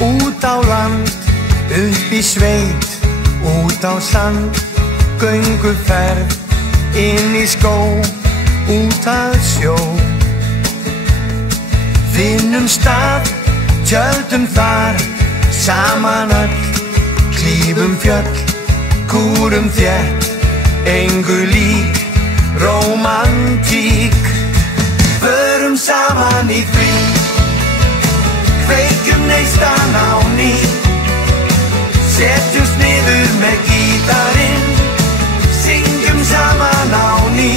út á land, upp í sveit, út á sand, gönguferð, inn í skó, út að sjó. Finnum stað, tjöldum þar, saman öll, klífum fjöll, kúrum þétt, engu lík, rómantík. Förum saman í frí, kveikjum neistan á ný, setjumst niður með gítarinn, syngjum saman á ný.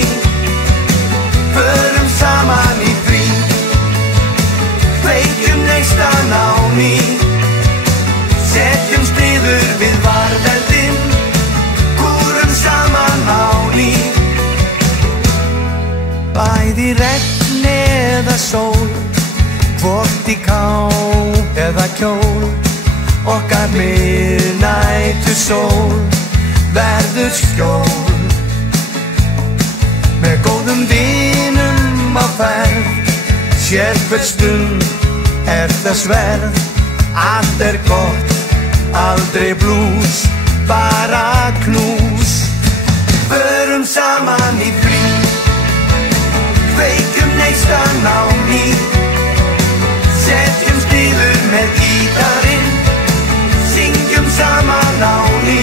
Förum saman í frí, kveikjum neistan á ný, setjumst niður við varðeldinn, kúrum saman á ný. Bæði regn eða sól, hvort í káp eða kjól, okkar miðnætu sól verður skjól. Með góðum vinum á ferð, sérhver stund þess verð. Allt gott, aldrei blús, bara knús. Förum saman í frí, kveikjum neistan á ný, setjumst niður með gítarinn, syngjum saman á ný.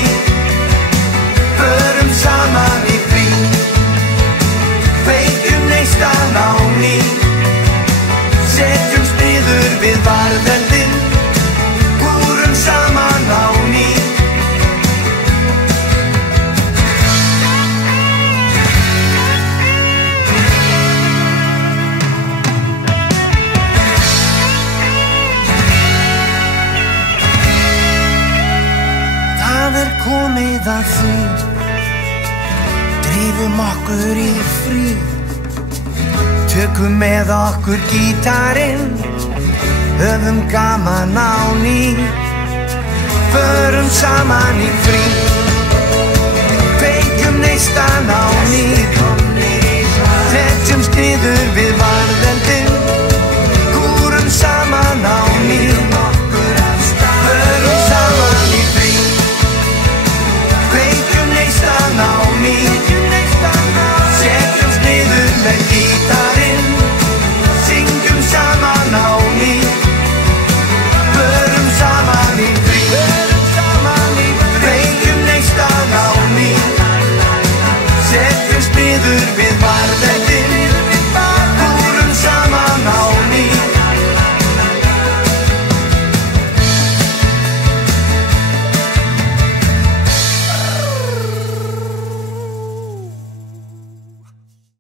Förum saman í frí, kveikjum neistan á ný, setjumst niður við varðeldinn, kúrum saman á ný. Komið að því, drífum okkur í frí, tökum með okkur gítarinn, höfum gaman á ný. Förum saman í frí, kveikjum neistan á ný, setjumst niður við